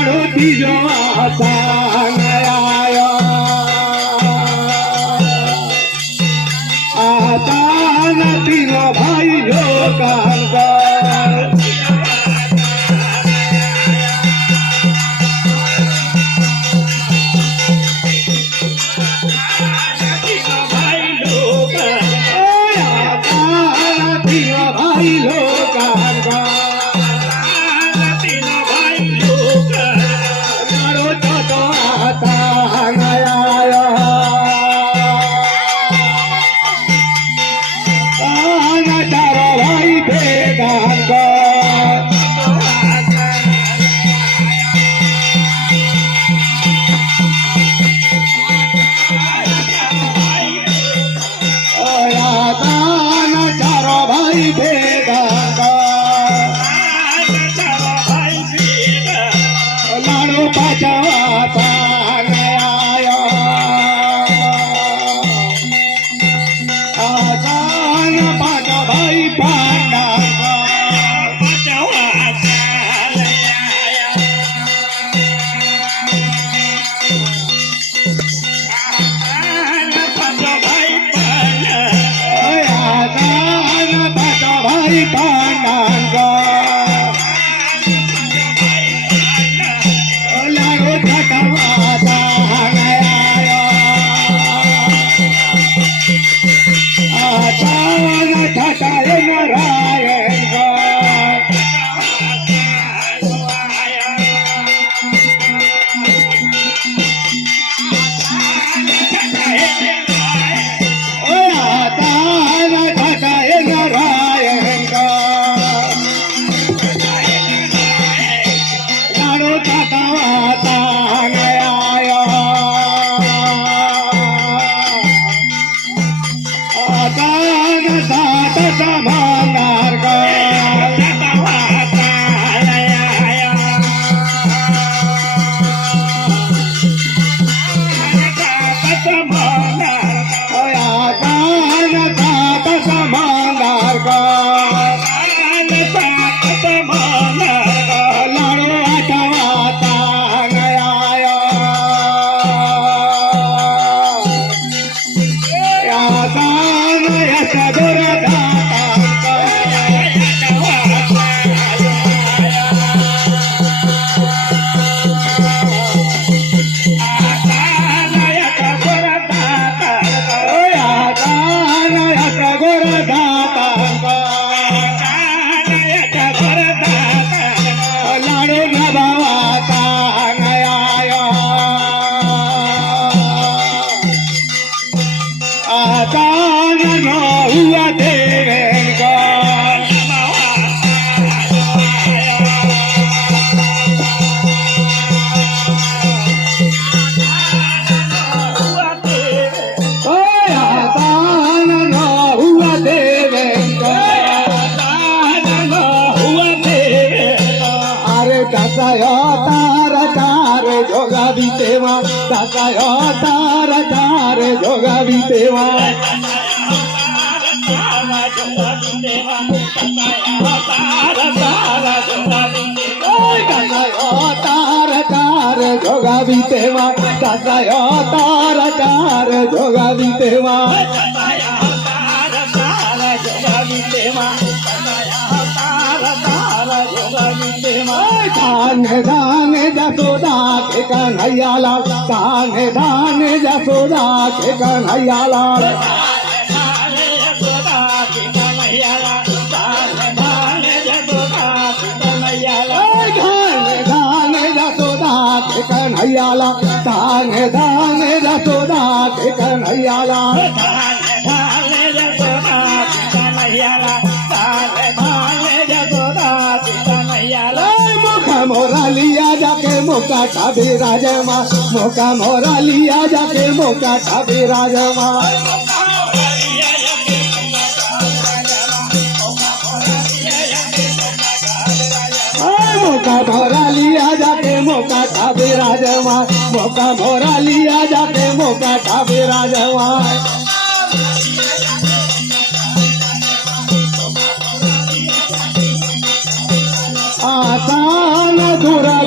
लाडो तीजो सांगया आता तीन भाई लोकांचा तार तार जोगावी तेवा तार तार जोगावी तेवा तार तार जोगावी तेवा धाने धाने जसोदा के कन्हैयाला धाने धाने जसोदा के कन्हैयाला धाने धाने जसोदा के कन्हैयाला धाने धाने जसोदा के कन्हैयाला मोरा लिया जाके मोका ठाबी राजमा मोका मोरा लिया जाके मोका ठाबी राजमा मोका मोरा लिया जाके मोका ठाबी राजमा मोका मोरा लिया जाके मोका ठाबी राजमा आसान दूरा